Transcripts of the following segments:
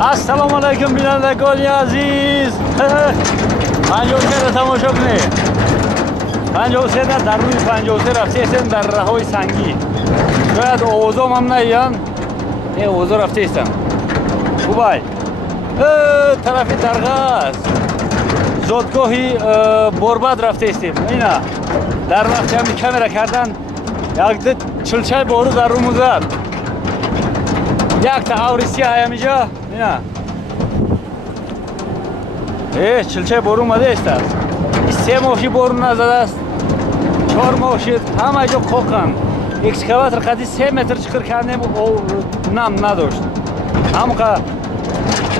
Assalomu alaykum binandagoni aziz. 53 را تماشا کنید. 53 در روی 53 رفته هستن در راههای سنگی. شاید اوضاع هم نیان. این اوضاع رفته هستن. خوبای. طرف درگاه زادگاهی برباد رفته هستیم. اینا در وقتی همی کامرا کردن یک چلچای بارو در رو موزد. یک تا آوریسی های همیجا. اینا چلچای بارو اومده است. این 3 ماهی بارو نزده است. 4 ماهی همه جا کوکن. اکسکاواتر قدی 3 متر چکر کردیم و نم نداشت. همونقه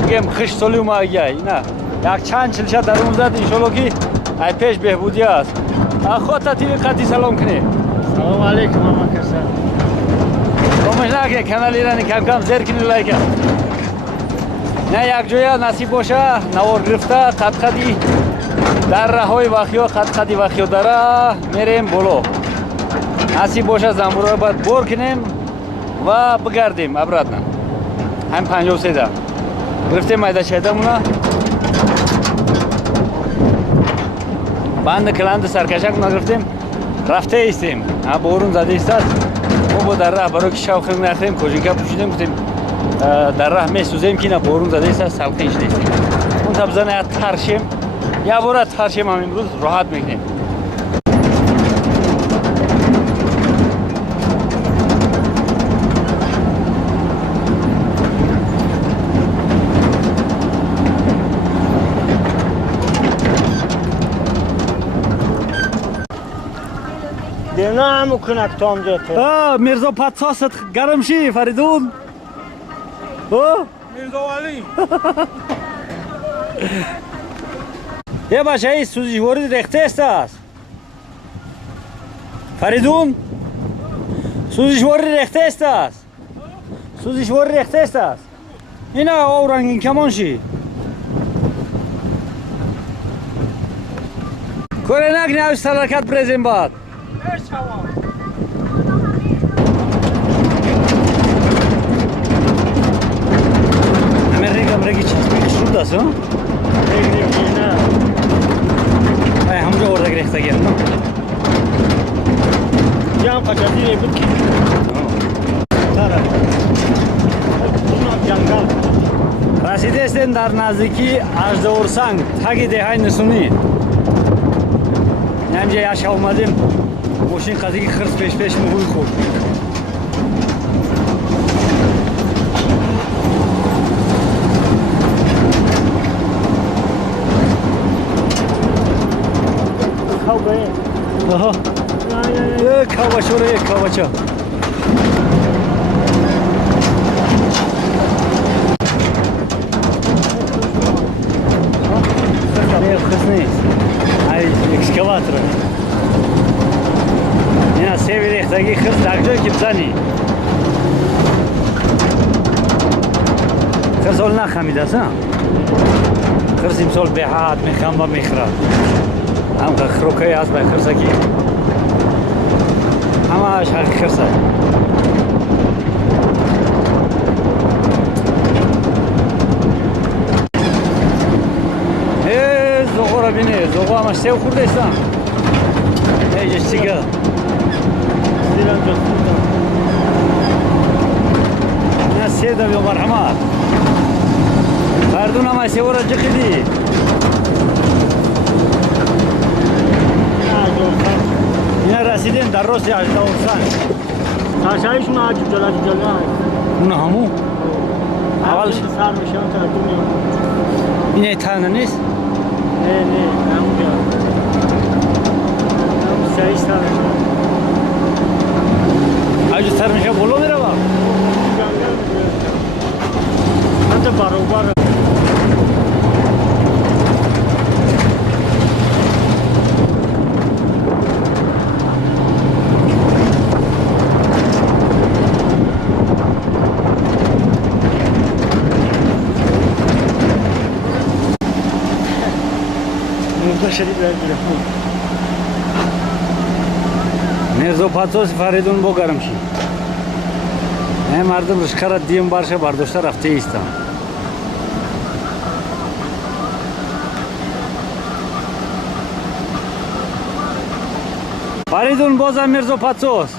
بگیم خش سالی اومده گیه. اینا یک چند چلچه در اون زد انشالله که ای پیش بهبودی است. خودتا تیوی قدی سلام کنی. سلام علیکم اما کسان. کامش نکنی کانال ایرانی کم کم زیر کنی لایک. نه یک جویا نصیب باشه نوار گرفته قدقدی در راههای وخیو قدقدی وخیو داره میریم بولو. نصیب باشه زنبورا باید بور کنیم و بگردیم ابرادنا. هم 53 ده گرفتیم مایده شیدمونا. بند کلند سرکشک نگرفتیم رفته ایستیم. بارون زده ایستاد. ما با در راه برای که شوخ نخریم کوچیکا پوشیدیم گفتیم در راه میسوزیم که نه بارون زده ایستاد سلقه ایستیم. اون تبزنه ترشیم یا باره ترشیم هم امروز راحت میکنیم. دینا همو کنک تام جاته. میرزا پتساست گرم شی فریدون. میرزا ولی. یه باشه ای سوزشواری ریخته است. فریدون سوزشواری ریخته است. سوزشواری ریخته است. اینا او رنگین کمان شی. کره نکنی اوش سلرکت بریزیم بعد. رگی چسبی شروع دست ها؟ رگی نه همونجا ارده گرفته گرم نه؟ جام قجدی بود که طرف جنگل رسیده استیم در نزدیکی اژدورسنگ تگ دههای نسونی. همجا یش آمدیم ماشین قضی که خرس پیش مگوی خورد. Aha. Kavaç oraya kavaça. Ne kısmı? Ay ekskavatör. Ya seviyekteki kız takacak kimsani. Kız olna hamidasa. Kız imsol behat mekhamba mekhra. هم خروکای از به خرسکی همش حق خرسه زغو را بینه زغو همش سیو خورده ایستم ایجش چیگه دیرم جا خورده نه سیدم یا مرحمت فردون همه سیو را جخیدی اینا رسیدیم در راست اژدورسنگ. تاشایشون عجب جلال اون همو اول سر میشن تا دنیا اینه تنه نیست؟ نه همونجا هم سعی سر میشن اجو سر میشه بولو میره با؟ جنگل حتی برابر شدید برگیرم میرزا پتساس فریدون با گرم شی. مردم رشکر دیم بارشه برداشته رفته ایستم. Фаридун бозам Мирзо Пацос.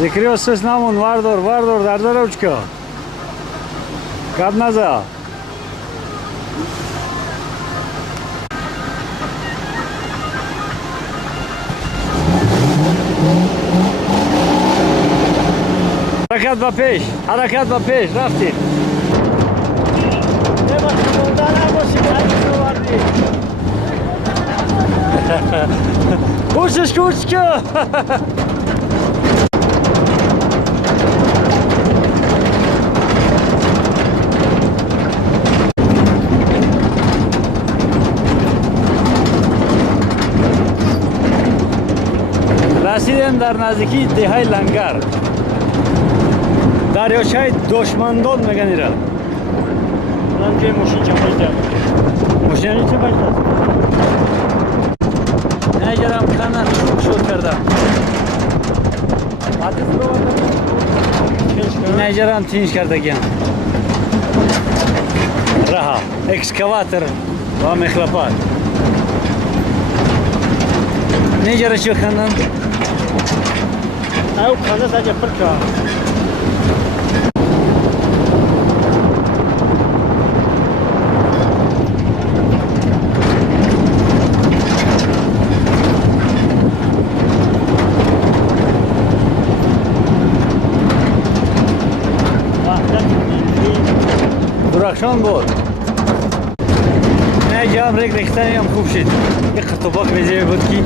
Зикриосс намун вардор дардар ручка. Кадназа. Харакат ба пеш, рафтим. Нема шумонда набоши, ҳайшо варди. Кушиш кушка. расидем дар наздикии деҳаи Лангар. дарёчаи Дошмандон меган ира. Нам ҷои мошинча баҷда. Мошинани чӣ баҷда? Наҷарам кана шуд кардам. Наҷарам тинч кардагиам. Раҳа, экскаватор ва мехлопат. Неҷара чӣ хандан? Ау хана саҷа пирка. Дурахшон буд. Наҷам рехтаниам хуб шид. Як қартобак резерв буд ки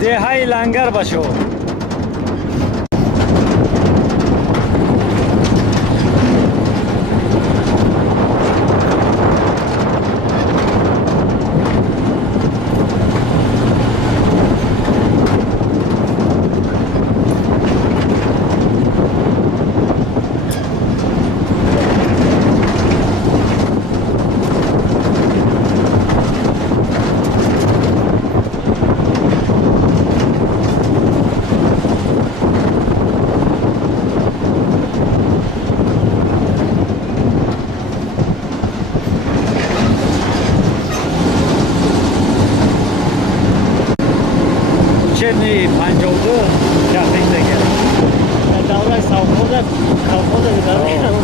деҳаи Лангар башо. Учебный 52 шахриндагӣ. Давраи совхоза гузаронидам.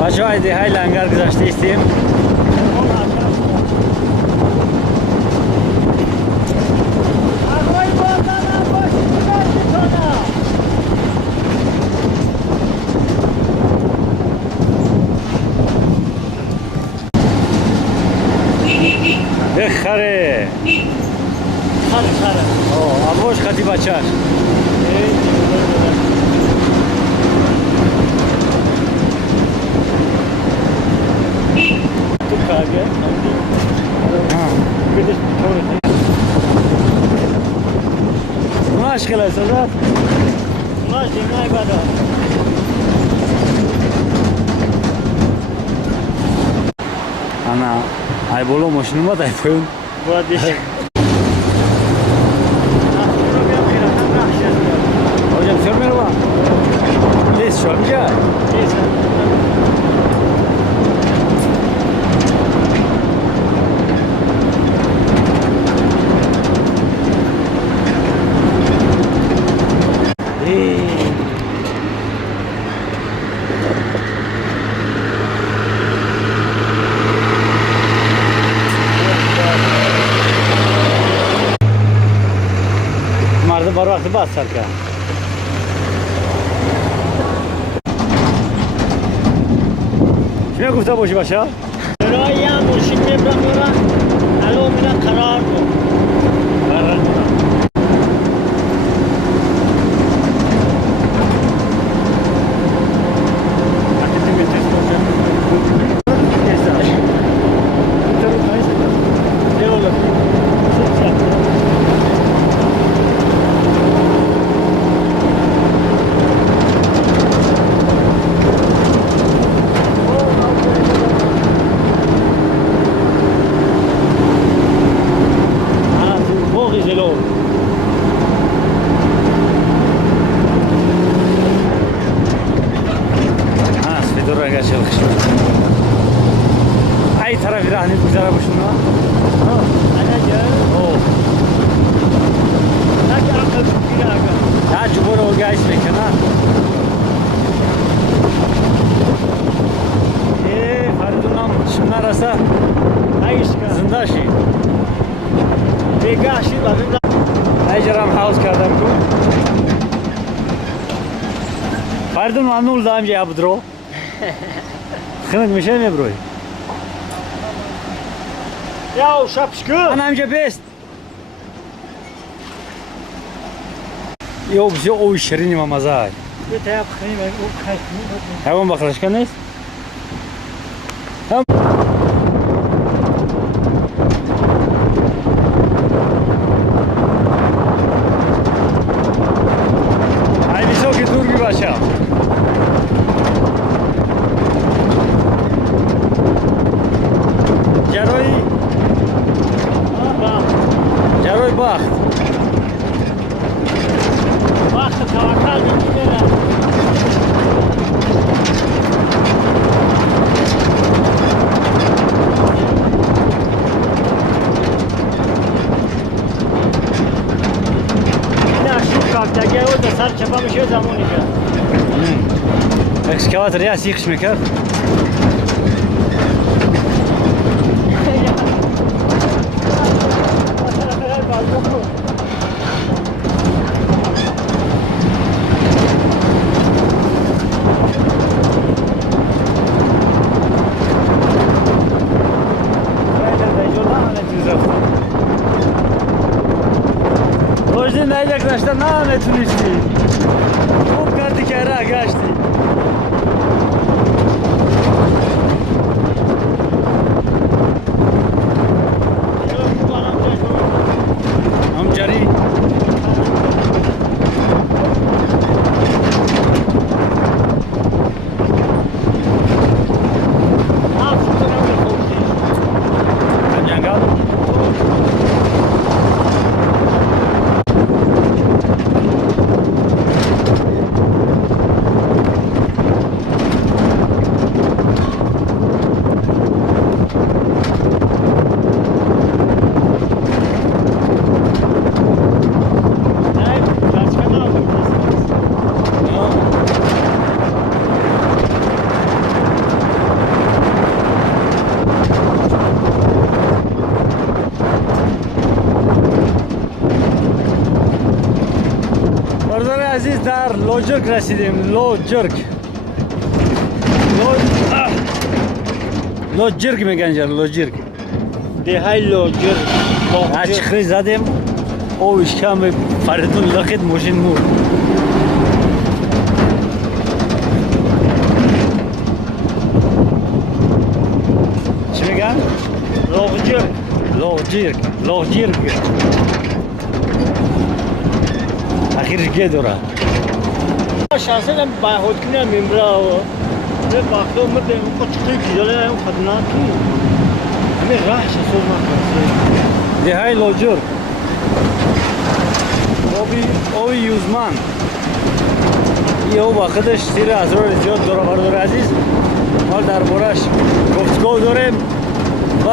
Бачаҳои деҳаи Лангар гузашта истем. Бехаре. Хара. О, авош хати бачаш. Tu caga, Видиш, чорите. Маш қиласа зат. Маш димай бада. Ана ай боло машин омад ай поён. Бодиш. Ҳоҷам чор меравам. Лес шо инҷа? Лес. Мардум бар вақти баъд сар кард. چی گفته باشی باشه؟ برای هم ماشین میبرم الان میرم قرار بود دور رنگ چلخش ای طرفی راه نیست بگذاره باشون انا جا اوه لكن عقل كبير اقل ها جبور و گایش میکنه فردونم شما رسا هايش كان زنده شی بيقاشي بعدين ایجرام حوض کردم کن فردون ممنون دارم جه ابدرو خیمت میشه میبروی يا شابشكو من همجا بیست یو بسی اوی شیرینی ما مزه های بتاع خيمه وخيمه همون بخلشکن نیست هم ای بیسو که دور بی باشه جروی باخت واخد توكل بالله لا شوف كاب تجاوز صار شباب مش زماني كده اکسکواتر یا سیخش میکرد روزی نیجک داشته نه نتونستی خوب کردی که راه گشتی همجاری جنگل برادر عزیز در لوجرک رسیدیم لوجرک لوجرک میگن جا لوجرک دي هاي لو جر اشخری زدیم او اشکام فردون لقید موشین مور چی میگن؟ لو جر لوجرک لوجرک اخیرش گه دوره شخصا با خود کنه میمرا و به باقی مرد اون کچکی دیدن اون خدماتی همین راهش سوز نکنه دی های لوجرک اوی یوزمان ای او با خودش سیر اسرار زیاد داره برادر عزیز ما در بارش گفتگو داریم و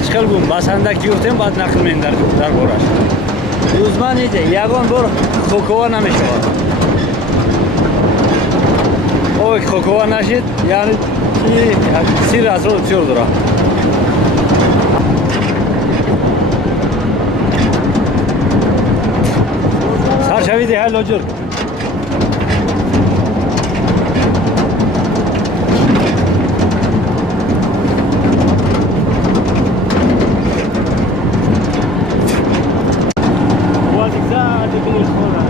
چکل گوم بسندک گفتیم بعد نقل مین در بارش یوزمان ایجه یگان بار خوکوا نمیشه اوی خوکوا نشید یعنی سیر اسرار بسیار داره سر شویدی های لوجرک وادي زاد بين الخورة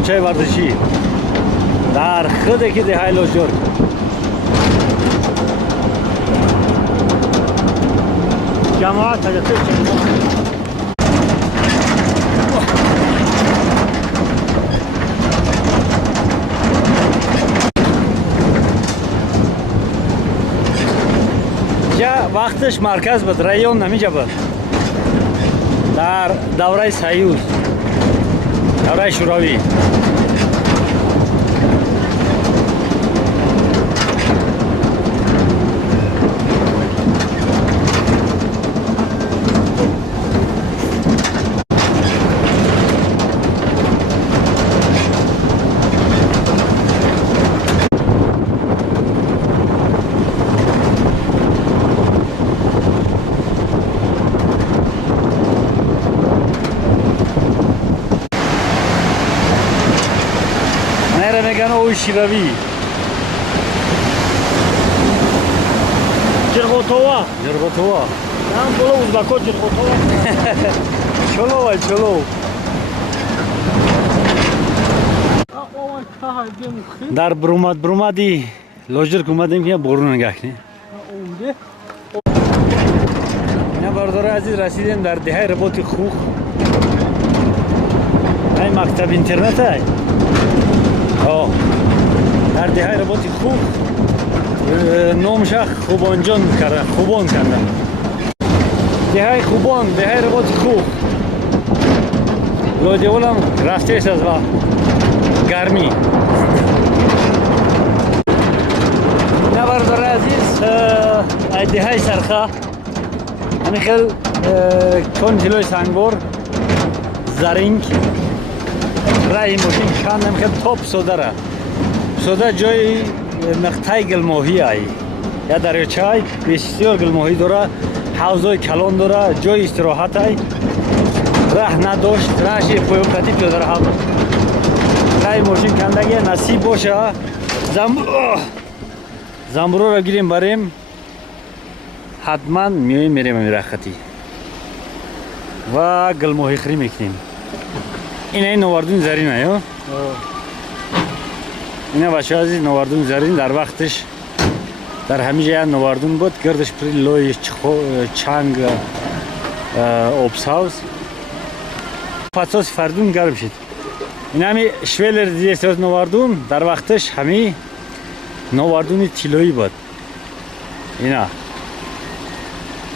майдончаи варзишӣ дар худе ки деҳаи Лоҷург. Ҷамоат таҷассус ҷа вақташ марказ буд, район намиҷа буд. Дар давраи Союз, давраи Шӯравӣ. Меган ои ширавӣ. ҷирғотова. Ҷирғотова. Ям бола узбако ҷирғотова. Чолова, чолов. Дар бурумади Лоҷург омадем ки борун нигах не. Ина бардори азиз расидем дар деҳаи Работи Хух. Ай мактаби интернет ай. Дар деҳаи Работи Хух номша Хубонҷон карда, Хубон карда. Деҳаи Хубон, деҳаи Работи Хух. Лодиолам рафтест аз ва гармӣ. Ина бардори азиз ай деҳаи Сарха. Ҳамин хел кон ҷилои Сангбор, Заринг. Раи мошин кан ҳамин хел то Писодара. Писода ҷои нақтаи гилмоҳӣ ай. Я дарёчаи бисёр гилмоҳӣ дора, ҳавзои калон дора, ҷои истироҳат ай. Раҳ надошт, раҳши поёкатӣ пиёдароҳа буд. Раи мошин кандаги насиб боша, замбуроро гирем барем, ҳатман меоем мерем амирахатӣ. Ва гилмоҳихӯрӣ мекунем. Ин ай новардуни Зарин ай. Ина бачаҳои азиз новардуни Зарин дар вақташ дар ҳамин ҷая новардун буд, гирдаш пури лои чанг обсавз. Подсоси фардун гарм шид. Ин ҳами швелер 200 новардун дар вақташ ҳами новардуни тиллоӣ буд. Ина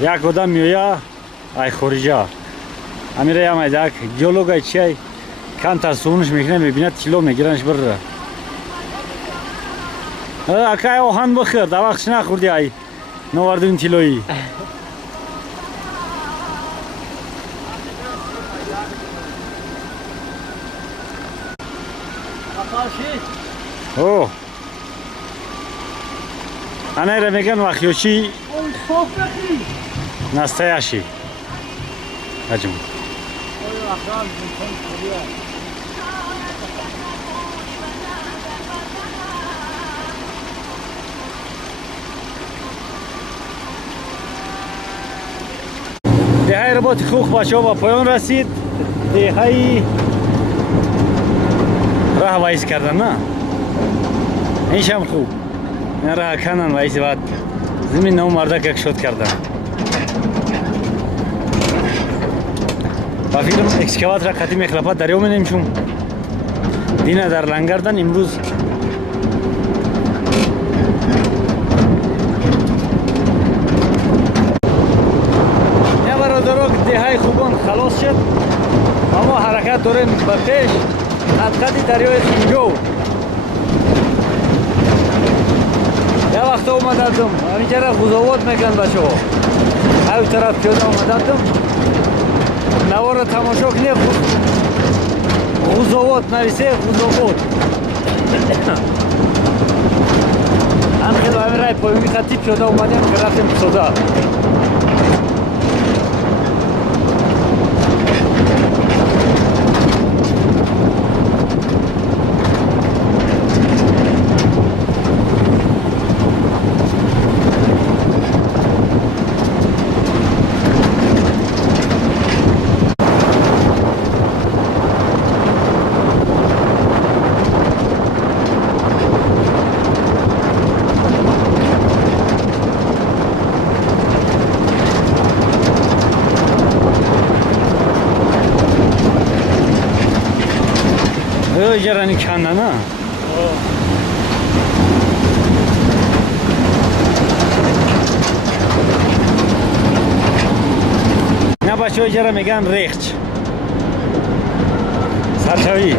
як одам меоя ай хориҷа. Ҳамира ям айдак геолог ай чи ай камтар сувунш мекунад, мебинад тилло мегиранш бирра. Акай оҳан бихӯр, дар вақташ нахӯрди ай новардуни тиллоӣ. О. Анайра меган вахёчи настоящий. Аҷм. деҳаи Работи Хух бачаҳо ба поён расид. Деҳаи раҳ вайс кардан на? Иншам хуб. Ин раҳ канан вайси баъд зимин номарда как шод кардан. Ба филм экскаватора қатӣ мехлапад дарё менем чун. Дина дар лангардан имрӯз деҳаи Хубон халос шуд. Аммо ҳаракат дорем ба пеш қад-қади дарёи Хинҷов. Я вақта омададум, ҳамин ҷара ғузовот мекунанд бачаҳо. Ҳавин тараф пиёда омададум. Навора тамошо кунед, ғузовот нависе, ғузовот. ҳам хел ҳамин раи поёни хати пиёда омадем, ки рафтем Писода. برای جرانی کنه نه نه بچه های جرا میگن ریخچ سرشوی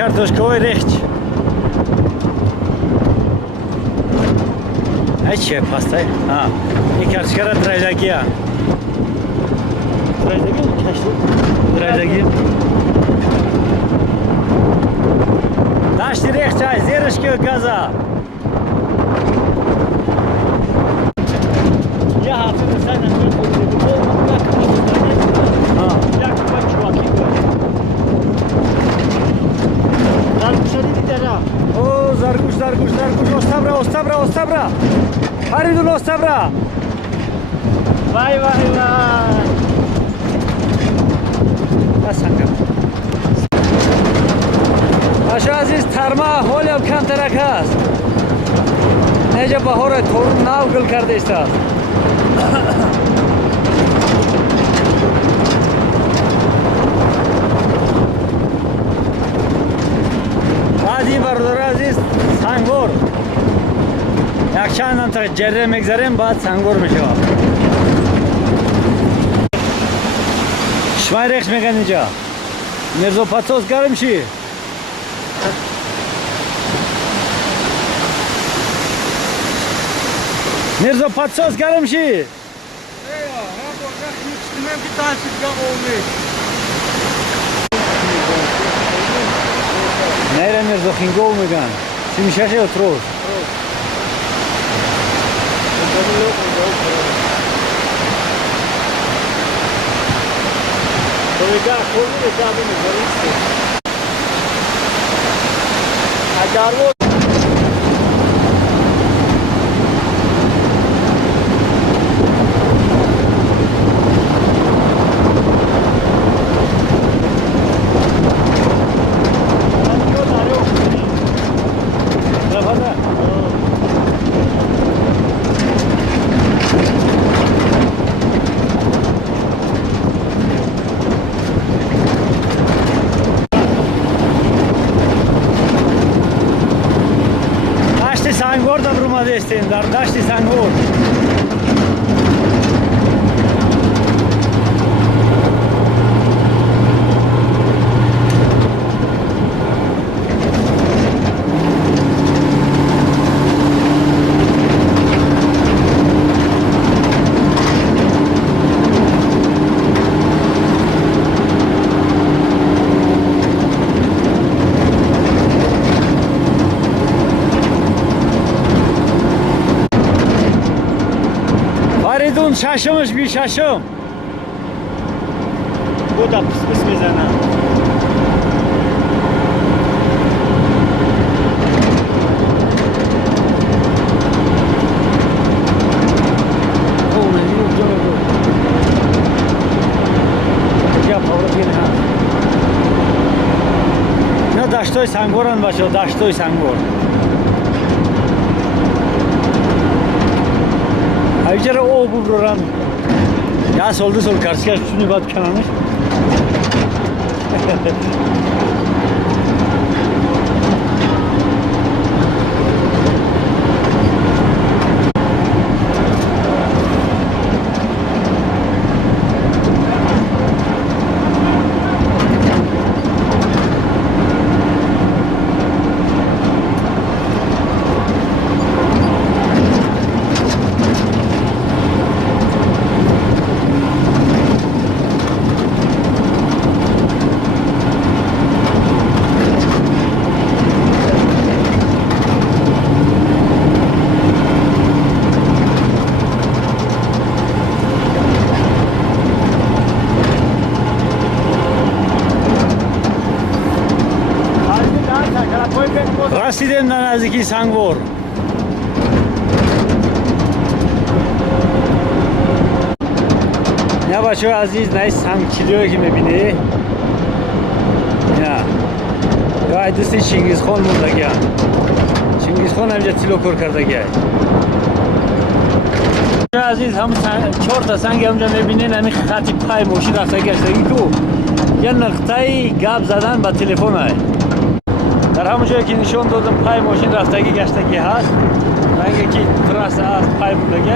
کارتوشکوی ریخت ای چه پاسته ها این کارتشکارا درایدگیه درایدگی کشتو درایدگی داشتی ریخت چای زیرش که گازا یه هفته مثلا نمیشه بود یک کمک چواکی بود زرگوش دیدی او زرگوش استبرا فریدون استبرا وای بسنگم باشا عزیز ترما حالی هم کم ترک هست نیجا بهار تورون ناو گل کرده است این برادر عزیز سنگور یک چند هم تا جره میگذاریم بعد سنگور میشه شمای ریخش میگن اینجا میرزو پاتوس گرم شی میرزو پاتوس گرم شی Nere mirzo xingou megan. Si mi shashe otros. Oiga, kolu da sabe me zoriste. Agarvo سنگور در اومده استیم در دشت سنگور فریدون ششمش بی ششم بودا پس میزنه نه دشتای سنگورن باشه دشتای سنگور Ayıcara o bu program ya soldu sol karşıya şunu bat kanalmış. رسیدیم نزدیکی سنگور. یا بچه عزیز نه سنگ چیلیوی که میبینی یا یا دستی چنگیز خان مونده گیا. چنگیز خان همجا تیلو کار کرده گیا. عزیز هم 4 تا سنگ همجا میبینین. همین خطی پای ماشین رفته گشتگی کو یه نقطه گپ زدن با تلفن های در همون جایی که نشون دادم پای ماشین رفتگی گشتگی هست رنگی که تراس هست پای موندگی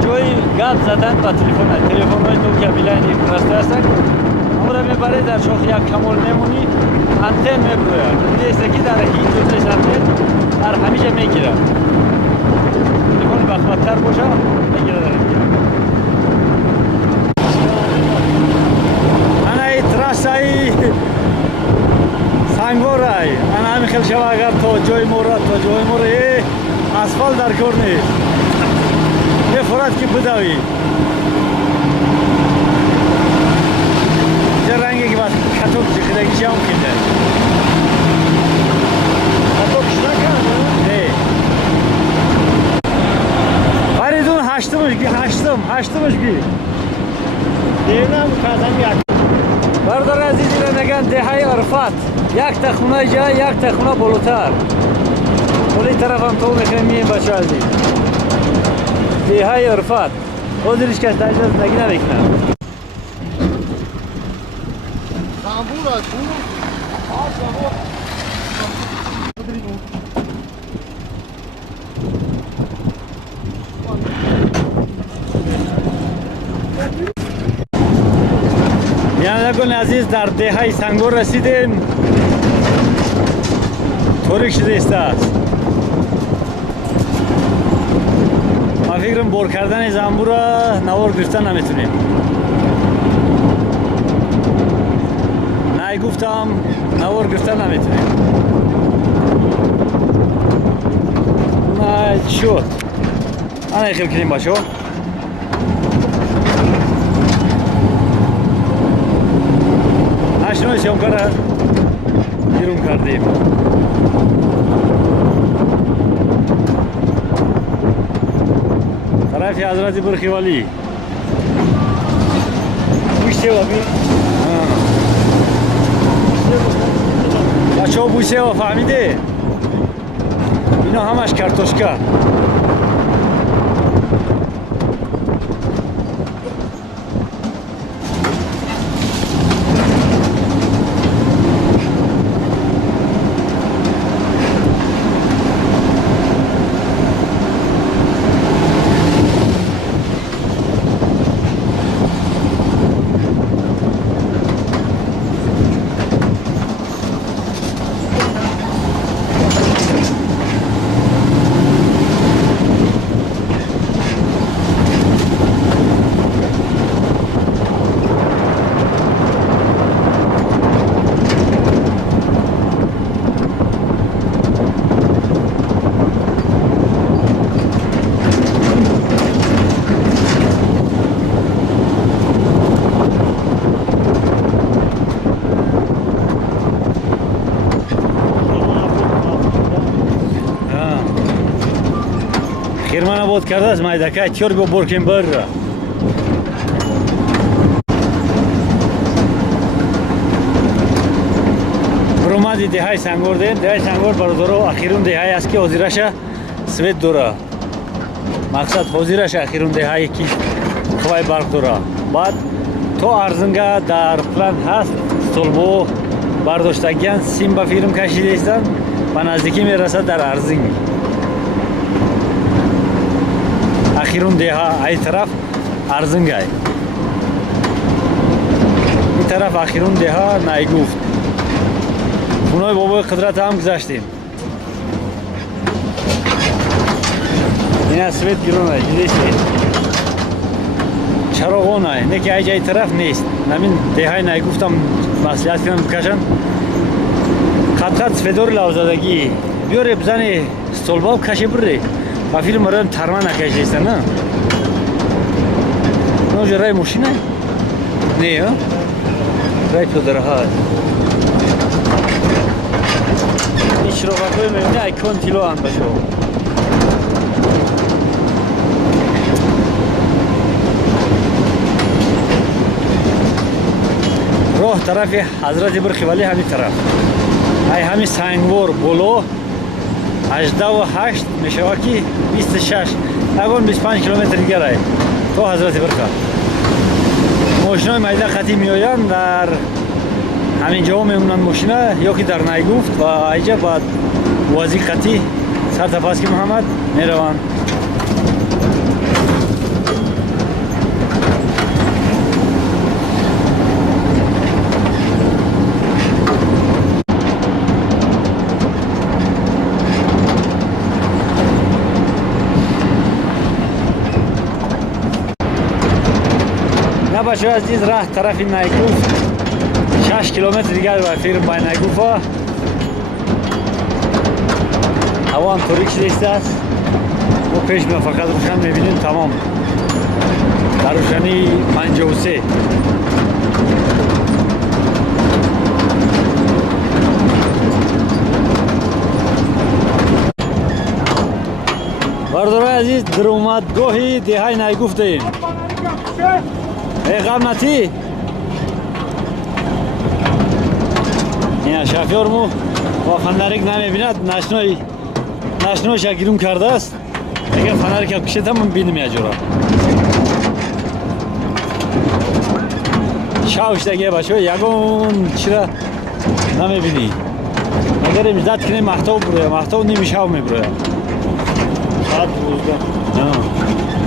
جای گپ زدن با تلفن های تو که بیلانی رسته هستن اما را میبره در شاخ یک کمال میمونی انتن میبروید دیسته که در هیچ جزش انتن در همیشه میگیره تلفن بخواتر باشه میگیره در اینجا تراسایی سنگور ای انا همین خیلی شما اگر تا جای مورد اسفال در کار نیست یه فرات که بدوی چه رنگی که باید کتوب چخیدگیش هم کنده کتوب شده کرده؟ نه فریدون هشتمش گی دیدم کازم یک برادر عزیزی را نگن دههای عرفات یک تا خونه جا یک تا خونه بالاتر ولی طرف هم تو میخویم مییم بچه عزیز دههای عرفات حضورش کس در جاز نگی نمیکنم زنبور است بینندگان عزیز در دههای سنگور رسیدیم طوری شده است ما فکرم بور کردن زنبور را نوار گرفتن نمیتونیم نه گفتم نوار گرفتن نمیتونیم نه شد آنه خیلی کنیم باشو اشنای شمکر بیرون کردیم طرف حضرت برخی ولی بوشه و بیر بچه ها بوشه و فهمیده اینا همش کرتوشکا خیرمان آباد کرده است مایدکه چور گو برکیم بر را برامدی دههای سنگور دید دههای سنگور برادارو اخیرون دههای است که حضیرش سوید دوره مقصد حضیرش اخیرون دههای که خواه برق دوره بعد تو ارزنگا در پلان هست столбо бардоштагиян сим ба фирм кашида истанд ба наздикӣ мерасад дар арзинг ахирун деҳа ай тараф арзингай ин тараф ахирун деҳа найгуфт хунои бобои қудрата ҳам гузаштем ина свет гиронай дидеси чароғонай не ки айҷаи тараф нест намин деҳаи найгуфтам маслиҳат кунам бикашанд қат-қат светори лавзадагӣ биёре бизани столбав каши бирре ба филм марам тарма накашиста на ножа рай мошина не рай подраҳат شرافک‌های می‌بینی ایکون تیلو هم بشو راه طرف حضرت برخی ولی همین طرف ای همین سنگوار بولو 88 میشوه که 26 اگون 25 کیلومتر دیگر ای تو حضرت برخی ماشینای میده خطی میآیند در همین جا میمونن ماشینا یا که در نیگفت و اینجا بعد وازی خطی سر تفاس که محمد میروند نه بچه عزیز راه طرف نیگفت 6 کیلومتر دیگر و فیرم بای نیگوفا هوا هم طوری کشیده است و پیش ما فقط روشن میبینیم تمام در روشنی 53 بردارای عزیز در اومدگاهی دیهای نیگفته ایم ای غمتی این شافیارمو با فنرک نمیبیند نشنوش گیرون کرده است اگر فنرک هم کشید هم بینم یا جورا شاوش دیگه بچه یگون چرا نمیبینی اگر امجدت کنیم محتاب برویم محتاب نیمی شاو میبرویم ساعت 12